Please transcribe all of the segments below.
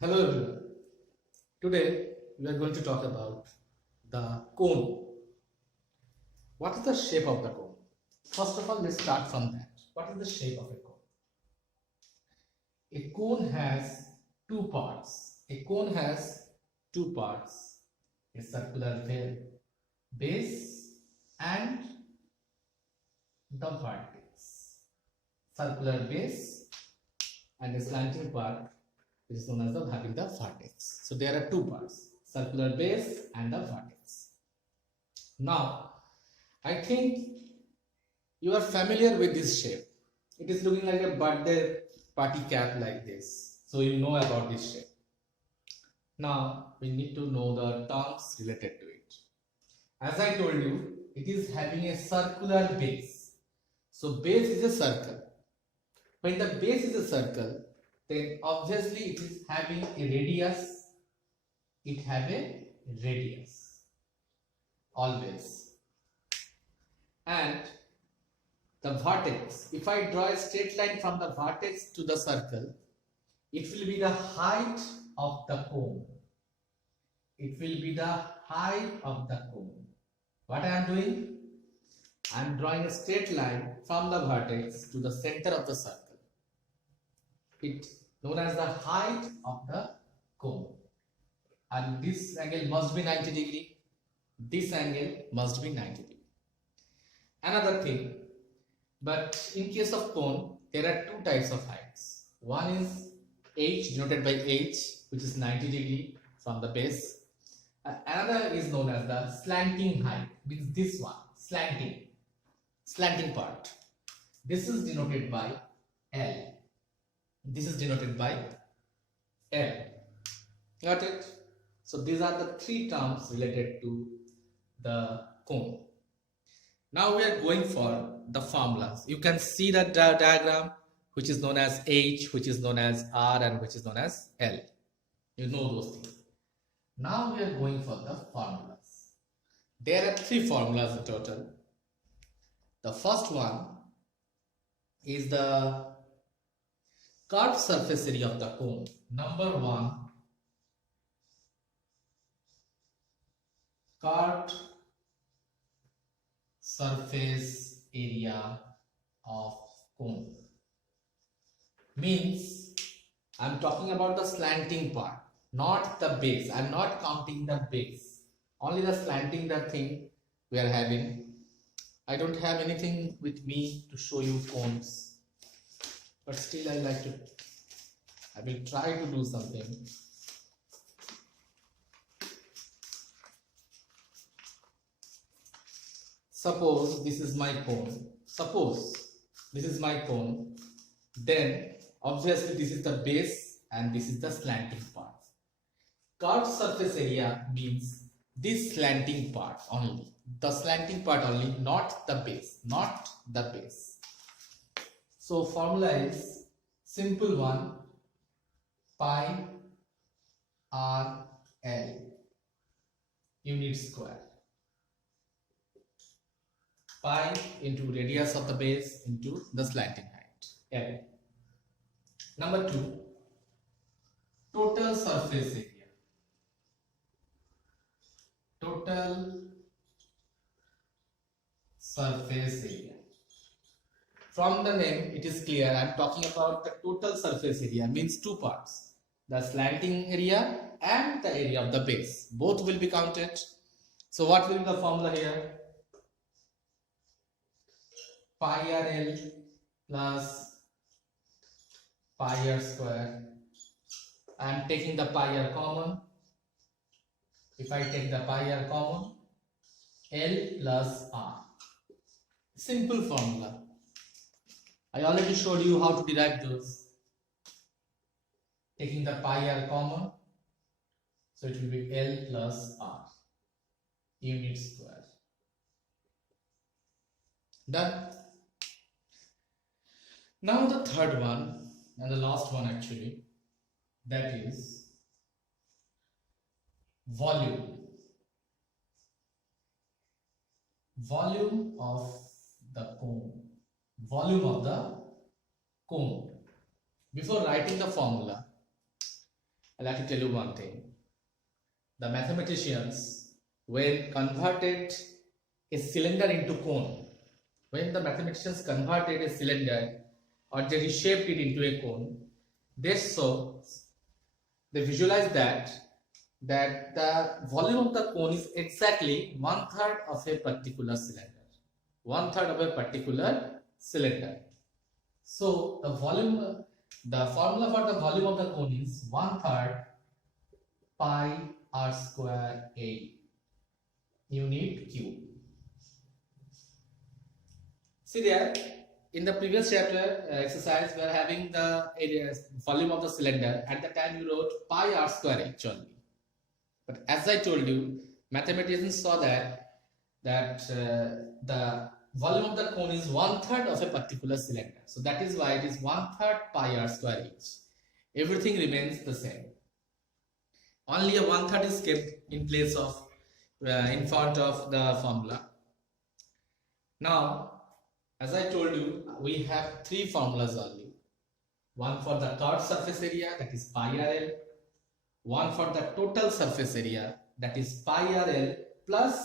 Hello everyone. Today we are going to talk about the cone. What is the shape of the cone? First of all, let's start from that. What is the shape of a cone? A cone has two parts. A cone has two parts. A circular base and the vertex. Circular base and a slanting part which is known as having the vertex. So there are two parts, circular base and the vertex. Now, I think you are familiar with this shape. It is looking like a birthday party cap like this. So you know about this shape. Now, we need to know the terms related to it. As I told you, it is having a circular base. So base is a circle. When the base is a circle, then obviously it is having a radius. It have a radius always. And the vertex, if I draw a straight line from the vertex to the circle, it will be the height of the cone. It will be the height of the cone. What I am doing? I am drawing a straight line from the vertex to the center of the circle. It known as the height of the cone, and this angle must be 90 degree. This angle must be 90 degree. Another thing, but in case of cone, there are two types of heights. One is h, denoted by h, which is 90 degree from the base. Another is known as the slanting height, means this one, slanting part. This is denoted by L. This is denoted by L. Got it? So these are the three terms related to the cone. Now we are going for the formulas. You can see the diagram, which is known as H, which is known as R, and which is known as L. You know those things. Now we are going for the formulas. There are three formulas in total. The first one is the curved surface area of the cone. Number one, curved surface area of cone. Means I am talking about the slanting part, not the base. I am not counting the base. Only the slanting the thing we are having. I don't have anything with me to show you cones. But still I will try to do something. Suppose this is my cone. Then obviously this is the base and this is the slanting part. Curved surface area means this slanting part only. The slanting part only, not the base. So formula is simple one, pi r l unit square. Pi into radius of the base into the slanting height L. Number two, total surface area. Total surface area. From the name, it is clear I am talking about the total surface area, means two parts, the slanting area and the area of the base. Both will be counted. So what will be the formula here? Pi r l plus pi r square. I am taking the pi r common. If I take the pi r common, L plus R. Simple formula. I already showed you how to derive those. Taking the pi r common, so it will be L plus R unit square. Done. Now the third one and the last one actually, that is volume. Volume of the cone. Volume of the cone. Before writing the formula, I'd like to tell you one thing. The mathematicians, when converted a cylinder into cone, when the mathematicians converted a cylinder or they reshaped it into a cone, they visualized that the volume of the cone is exactly 1/3 of a particular cylinder. 1/3 of a particular cylinder. So the formula for the volume of the cone is 1/3 pi r square a unit cube. See there, in the previous chapter exercise, we are having the volume of the cylinder. At the time you wrote pi r square h only. But as I told you, mathematicians saw that the volume of the cone is 1/3 of a particular cylinder. So that is why it is 1/3 pi r square h. Everything remains the same. Only a 1/3 is kept in place of in front of the formula. Now, as I told you, we have three formulas only. One for the curved surface area, that is pi rl. One for the total surface area, that is pi rl plus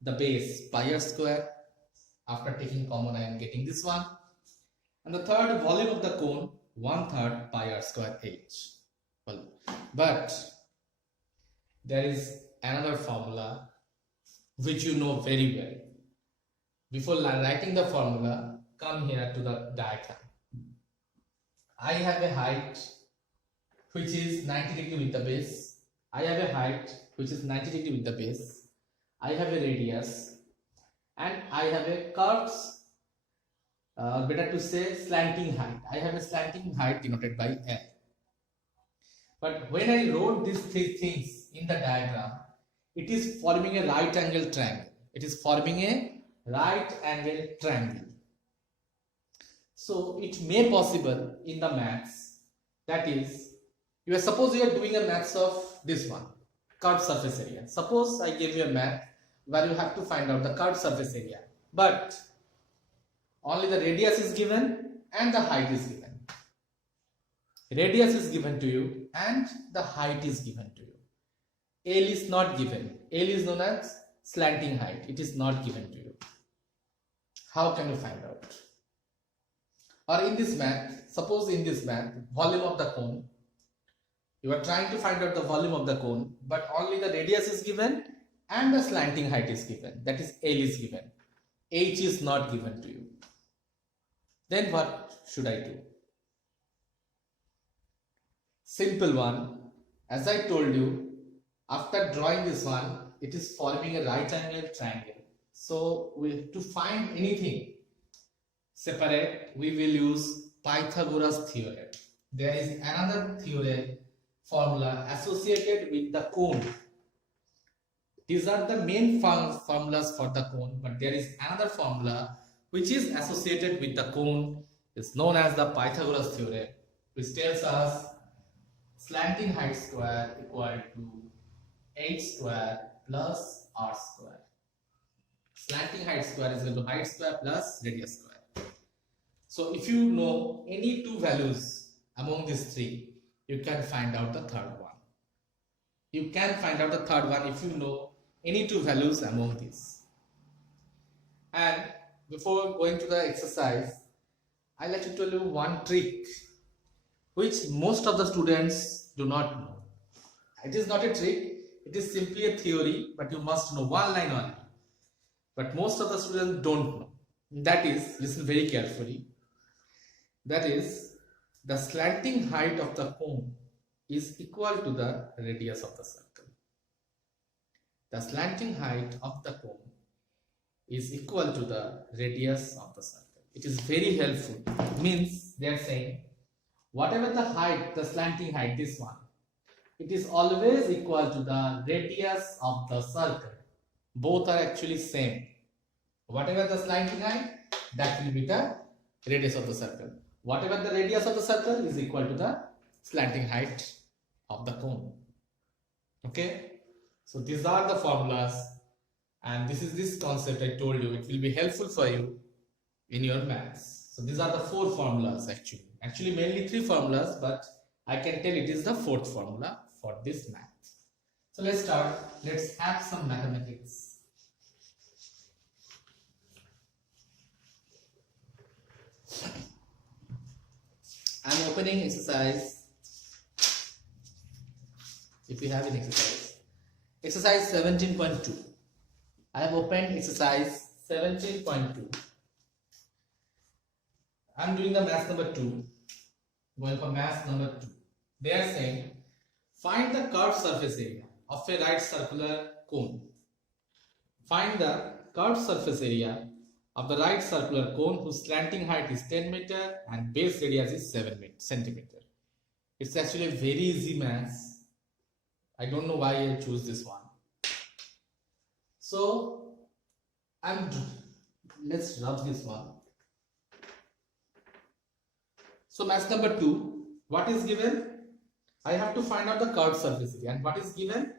the base pi r square. After taking common, I am getting this one. And the third, volume of the cone, 1/3 pi r square h. But there is another formula which you know very well. Before writing the formula, come here to the diagram. I have a height which is 90 degree with the base. I have a height which is 90 degree with the base. I have a radius and I have a curved, better to say slanting height. I have a slanting height denoted by L. But when I wrote these three things in the diagram, it is forming a right angle triangle. It is forming a right angle triangle. So it may possible in the maths, that is, suppose you are doing a maths of this one, curved surface area. Suppose I gave you a math where you have to find out the curved surface area, but only the radius is given and the height is given. Radius is given to you and the height is given to you. L is not given. L is known as slanting height. It is not given to you. How can you find out? Or in this math, suppose in this math, volume of the cone, you are trying to find out the volume of the cone, but only the radius is given and the slanting height is given. That is, L is given. H is not given to you. Then what should I do? Simple one. As I told you, after drawing this one, it is forming a right angle triangle. So to find anything separate, we will use Pythagoras theorem. There is another theorem formula associated with the cone. These are the main formulas for the cone, but there is another formula which is associated with the cone. It's known as the Pythagoras theorem, which tells us slanting height square equal to h square plus r square. Slanting height square is equal to height square plus radius square. So if you know any two values among these three, you can find out the third one. You can find out the third one if you know any two values among these. And before going to the exercise, I'd like to tell you one trick which most of the students do not know. It is not a trick, it is simply a theory, but you must know one line only. But most of the students don't know. That is, listen very carefully, that is, the slanting height of the cone is equal to the radius of the circle. The slanting height of the cone is equal to the radius of the circle. It is very helpful. It means they are saying whatever the height, the slanting height, this one, it is always equal to the radius of the circle. Both are actually same. Whatever the slanting height, that will be the radius of the circle. Whatever the radius of the circle is equal to the slanting height of the cone. Okay, so these are the formulas, and this is this concept I told you. It will be helpful for you in your maths. So these are the four formulas actually mainly three formulas, but I can tell it is the fourth formula. for this math. So let's start. Let's have some mathematics. I'm opening exercise. If you have an exercise 17.2. I have opened exercise 17.2. I'm doing the math number 2. Going for math number 2. They are saying find the curved surface area of a right circular cone. Find the curved surface area of the right circular cone whose slanting height is 10 meter and base radius is 7 centimeter. It's actually a very easy math. I don't know why I choose this one. So let's rub this one. So math number 2, what is given? I have to find out the curved surface area, and what is given?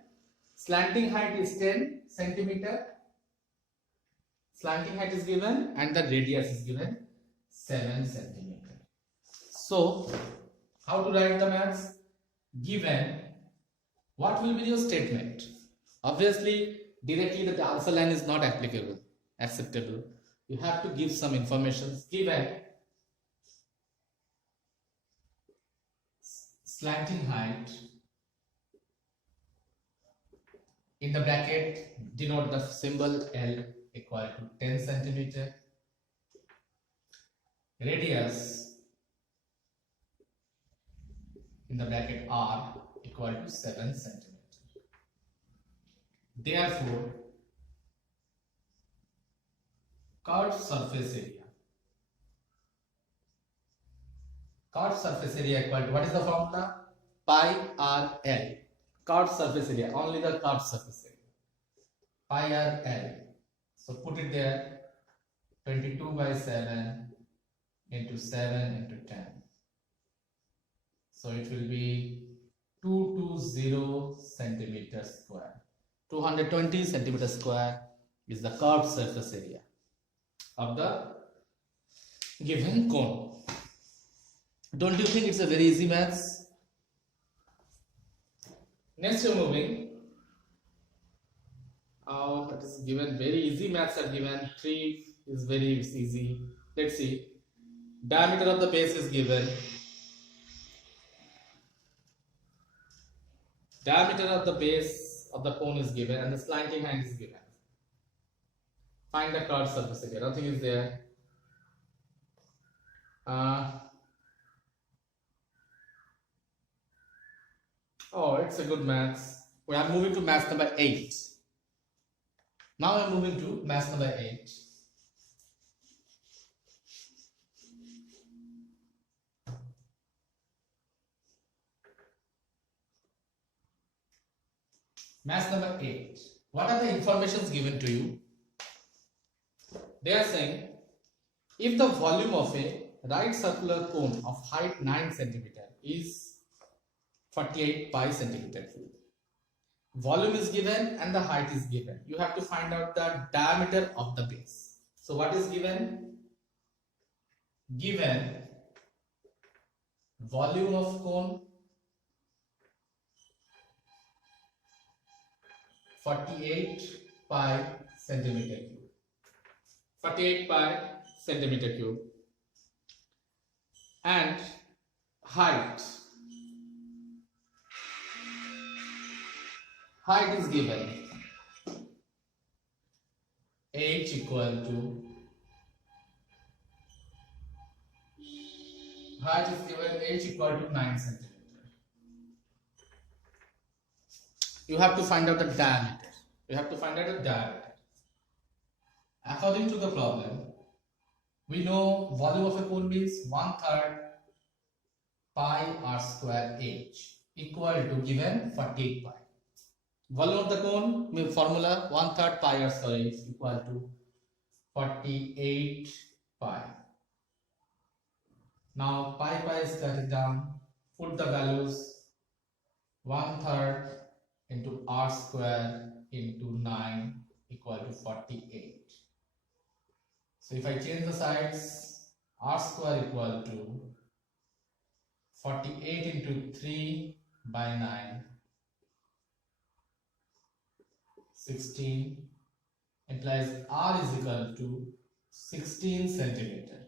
Slanting height is 10 centimeter. Slanting height is given and the radius is given 7 centimeter. So how to write the maths? Given, what will be your statement? Obviously, directly the answer line is not acceptable. You have to give some information. Given slanting height, in the bracket denote the symbol L equal to 10 centimeter. Radius in the bracket R equal to 7 centimeter. Therefore, curved surface area. Curved surface area equal to, what is the formula? Pi r L. Curved surface area, only the curved surface area. Pi r L. So put it there, 22 by 7 into 7 into 10. So it will be 220 centimeter square. 220 centimeter square is the curved surface area of the given cone. Don't you think it's a very easy maths? Next you're moving. It is given very easy maths are given. 3 is very easy. Let's see. Diameter of the base is given. Diameter of the base of the cone is given and the slanting height is given. Find the curved surface area. Nothing is there. Oh, it's a good maths. We are moving to math number 8. Now I'm moving to math number 8. Math number 8. What are the informations given to you? They are saying if the volume of a right circular cone of height 9 centimeter is 48 pi centimeter cube. Volume is given and the height is given. You have to find out the diameter of the base. So what is given? Given volume of cone 48 pi centimeter cube. 48 pi centimeter cube. And height. Height is given h equal to, height is given h equal to 9 centimeter. You have to find out the diameter. You have to find out the diameter. According to the problem, we know volume of a cone means 1/3 pi r square h equal to given 48 pi. Volume of the cone formula 1/3 pi r square h equal to 48 pi. Now pi is cut down. Put the values 1/3 into r square into 9 equal to 48. So if I change the sides, r square equal to 48 into 3 by 9 16 implies R is equal to 16 centimeter.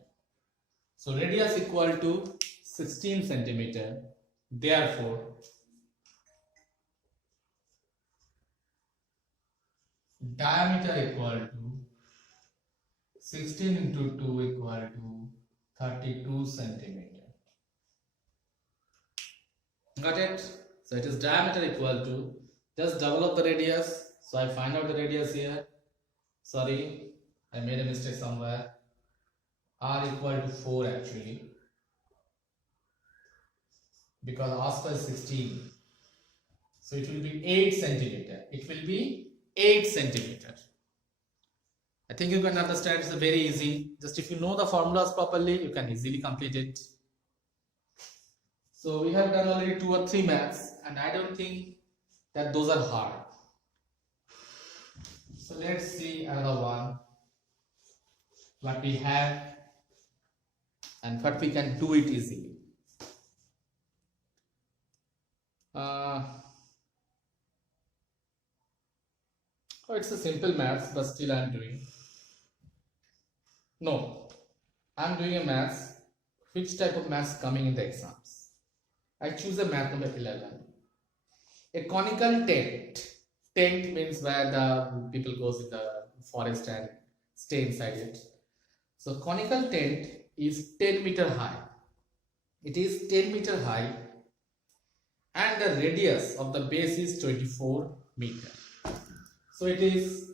So radius equal to 16 centimeter. Therefore, diameter equal to 16 into 2 equal to 32 centimeter. Got it? So it is diameter equal to, just double of the radius. So I find out the radius here. Sorry, I made a mistake somewhere. R equal to 4 actually, because R square is 16. So it will be 8 centimeter. It will be 8 centimeter. I think you can understand. It's very easy. Just if you know the formulas properly, you can easily complete it. So we have done already 2 or 3 maths, and I don't think that those are hard. So let's see another one. What we have and what we can do it easily. Oh, it's a simple maths, but still I'm doing. No, I'm doing a maths. Which type of maths coming in the exams? I choose a math number 11. A conical tent. Tent means where the people goes in the forest and stay inside it. So conical tent is 10 meter high. It is 10 meter high, and the radius of the base is 24 meter. So it is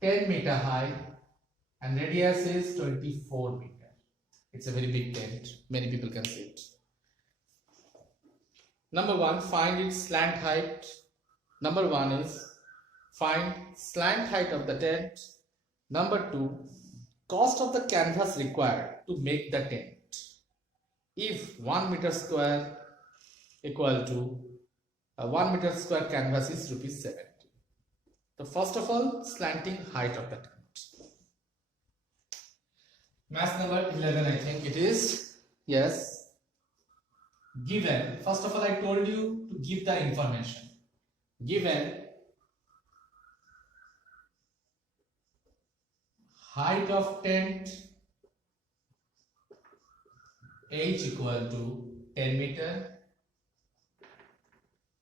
10 meter high and radius is 24 meter. It's a very big tent. Many people can see it. Number 1, find its slant height. Number 1 is find slant height of the tent. Number 2, cost of the canvas required to make the tent. If 1 meter square equal to 1 meter square canvas is rupees 70. So first of all, slanting height of the tent. Math number 11, I think it is. Yes. Given, first of all, I told you to give the information. Given height of tent h equal to 10 meter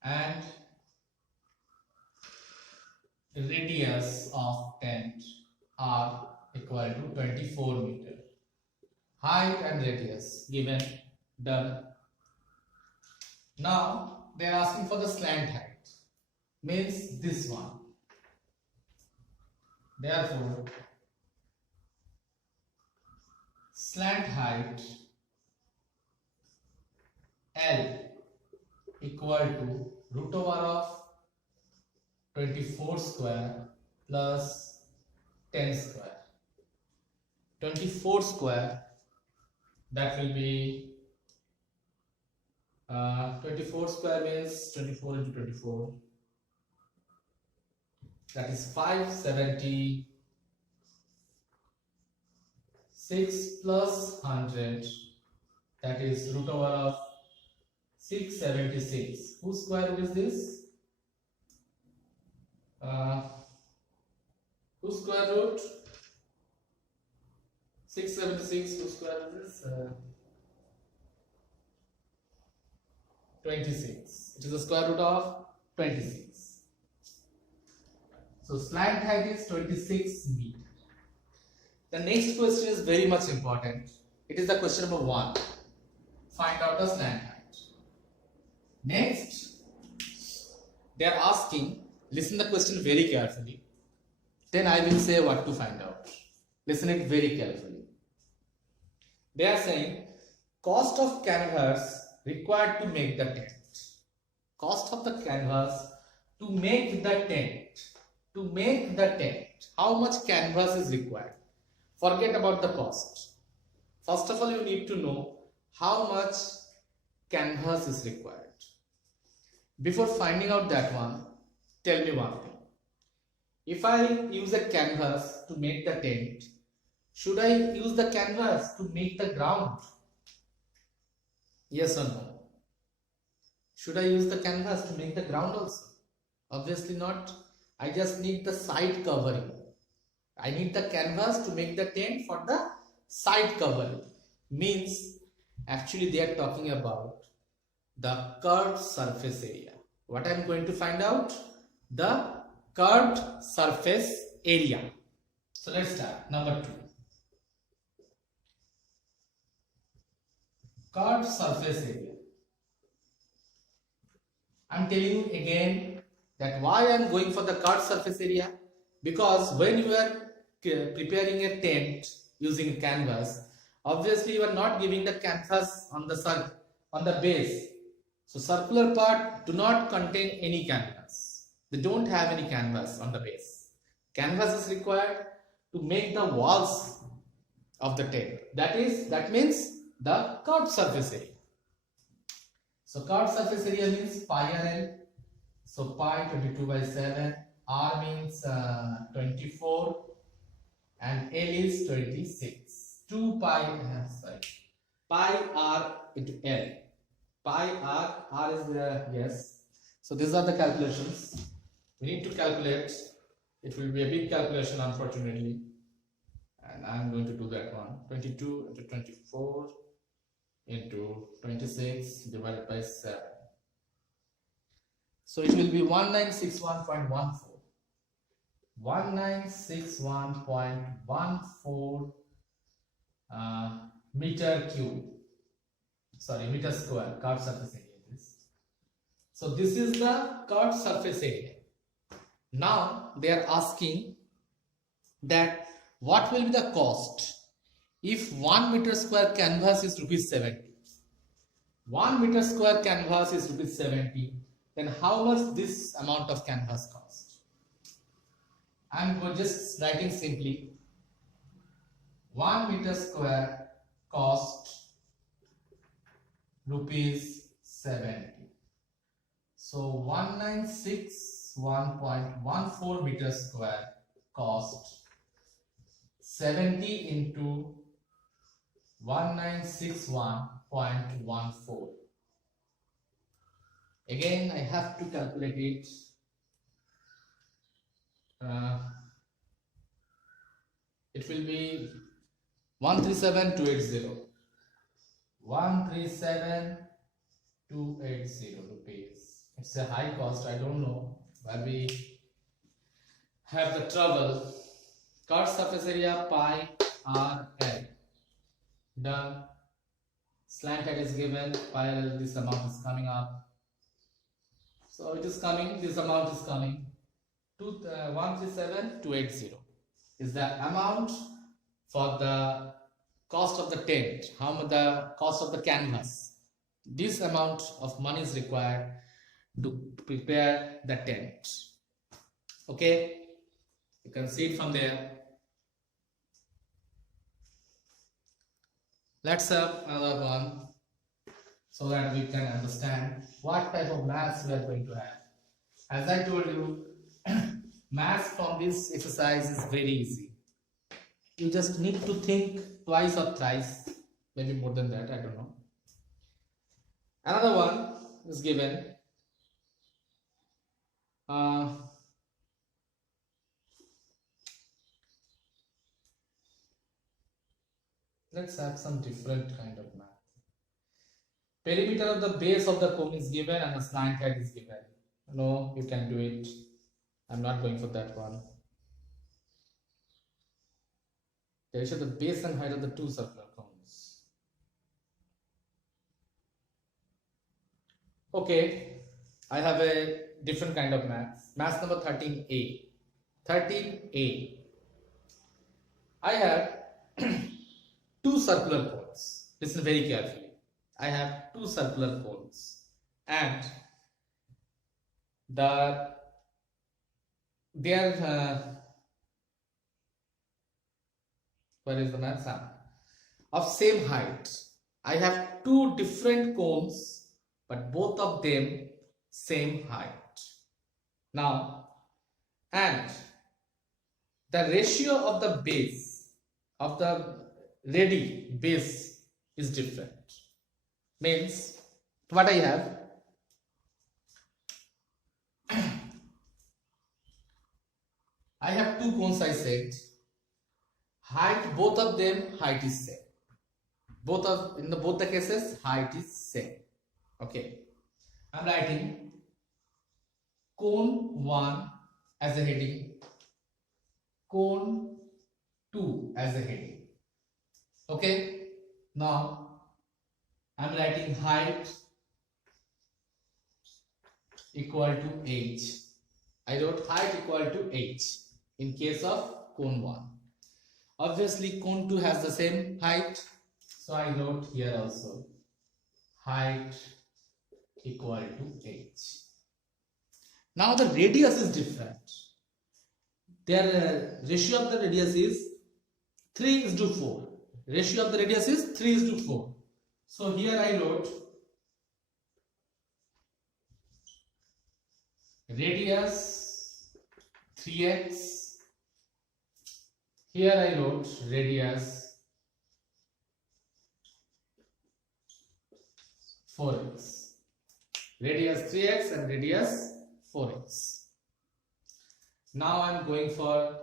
and radius of tent r equal to 24 meter. Height and radius given, done. Now they are asking for the slant height, means this one. Therefore, slant height L equal to root over of 24 square plus 10 square. 24 square, that will be 24 square means 24 into 24, that is 576 plus 100, that is root over of 676. Whose square root is this? Whose square root? 676. Whose square root is 26. It is the square root of 26. So slant height is 26 meter. The next question is very much important. It is the question number 1. Find out the slant height. Next, they are asking, listen the question very carefully. Then I will say what to find out. Listen it very carefully. They are saying cost of canvas required to make the tent. Cost of the canvas to make the tent. To make the tent. How much canvas is required? Forget about the cost. First of all, you need to know how much canvas is required. Before finding out that one, tell me one thing. If I use a canvas to make the tent, should I use the canvas to make the ground? Yes or no? Should I use the canvas to make the ground also? Obviously not. I just need the side covering. I need the canvas to make the tent for the side covering. Means actually they are talking about the curved surface area. What I am going to find out? The curved surface area. So let's start. Number 2. Curved surface area. I am telling you again that why I am going for the curved surface area, because when you are preparing a tent using a canvas, obviously you are not giving the canvas on the base. So circular part do not contain any canvas. They don't have any canvas on the base. Canvas is required to make the walls of the tent. That means the curved surface area. So curved surface area means pi RL. So pi 22 by 7. R means 24 and L is 26. 2 pi, pi R into L. Pi R is the, yes. So these are the calculations. We need to calculate. It will be a big calculation, unfortunately. And I'm going to do that one. 22 into 24 into 26 divided by 7. So it will be 1961.14. 1961.14 meter cube. Sorry, meter square, curved surface area. So this is the curved surface area. Now they are asking that what will be the cost if 1 meter square canvas is rupees 70. 1 meter square canvas is rupees 70. Then how much this amount of canvas cost? I am just writing simply 1 meter square cost rupees 70. So 1961.14 meter square cost 70 into 1961.14. Again, I have to calculate it. It will be 137280. 137280 rupees. It's a high cost. I don't know why we have the trouble. Curved surface area pi R L. Done. Slant height is given. Pi L. This amount is coming up. So it is coming. This amount is coming. 137280 is the amount for the cost of the tent. How much the cost of the canvas? This amount of money is required to prepare the tent. Okay, you can see it from there. Let's have another one so that we can understand what type of maths we are going to have. As I told you, maths from this exercise is very easy. You just need to think twice or thrice, maybe more than that, I don't know. Another one is given. Let's have some different kind of math. Perimeter of the base of the cone is given and the slant height is given. No, you can do it. I'm not going for that one. They show the base and height of the two circular cones. Okay, I have a different kind of maths. Maths number 13A. 13A. I have two circular cones. Listen very carefully. I have two circular cones and they are where is the math? Of same height. I have two different cones, but both of them same height. Now, and the ratio of the base of the ready base is different. Means what I have, I have two cones I said. Height, both of them, height is same. In both the cases, height is same. Okay. I'm writing cone 1 as a heading, cone 2 as a heading. Okay. Now I'm writing height equal to h. I wrote height equal to h in case of cone 1. Obviously cone 2 has the same height, so I wrote here also height equal to h. Now the radius is different. Their ratio of the radius is 3:4. Ratio of the radius is 3:4. So here I wrote radius 3x. Here I wrote radius 4x. Radius 3x and radius 4x. Now I am going for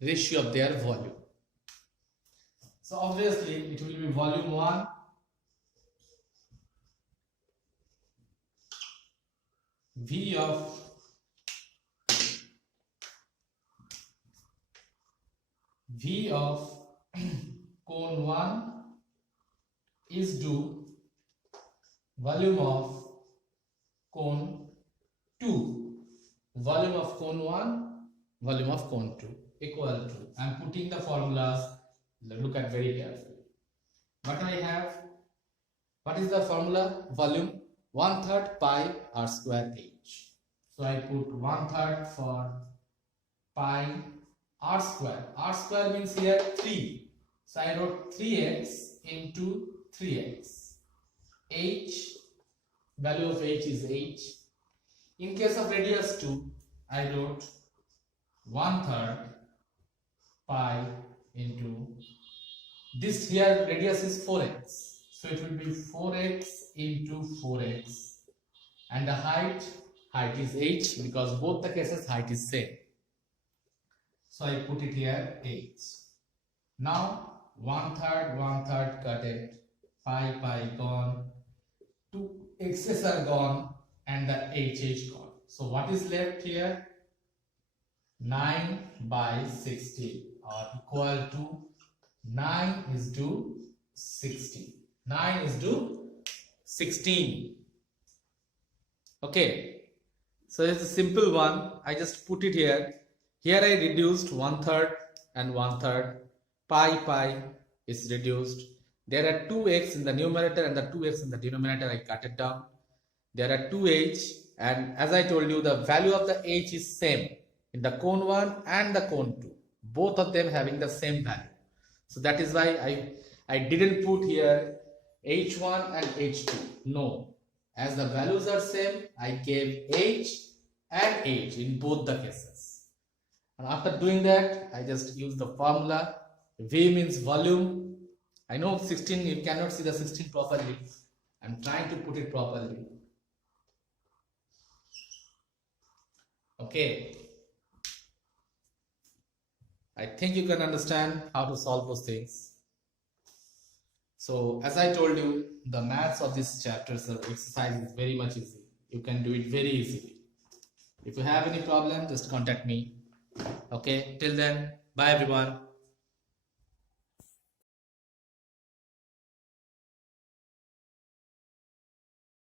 ratio of their volume. So obviously it will be volume 1 V of cone 1 is due volume of cone 2. Volume of cone 1, volume of cone 2 equal to. I am putting the formulas. Look at very carefully. What I have? What is the formula? Volume 1/3 pi r square h. So I put 1/3 for pi r square. R square means here 3. So I wrote 3x into 3x. H, value of h is h. In case of radius 2, I wrote 1/3 pi into this, here radius is 4x. So it will be 4x into 4x. And the height is h because both the cases height is same. So I put it here h. Now 1/3 cut it. Pi gone. 2 x's are gone and the h gone. So what is left here? 9/60 or equal to 9:16. 9:16. Okay. So it's a simple one. I just put it here. Here I reduced 1/3 and 1/3. Pi is reduced. There are 2x in the numerator and the 2x in the denominator. I cut it down. There are 2h, and as I told you, the value of the h is same in the cone 1 and the cone 2. Both of them having the same value. So that is why I didn't put here h1 and h2. No. As the values are same, I gave h and h in both the cases. And after doing that, I just use the formula. V means volume. I know 16, you cannot see the 16 properly. I'm trying to put it properly. Okay. I think you can understand how to solve those things. So as I told you, the maths of this chapters or exercise is very much easy. You can do it very easily. If you have any problem, just contact me. Okay, till then, bye everyone.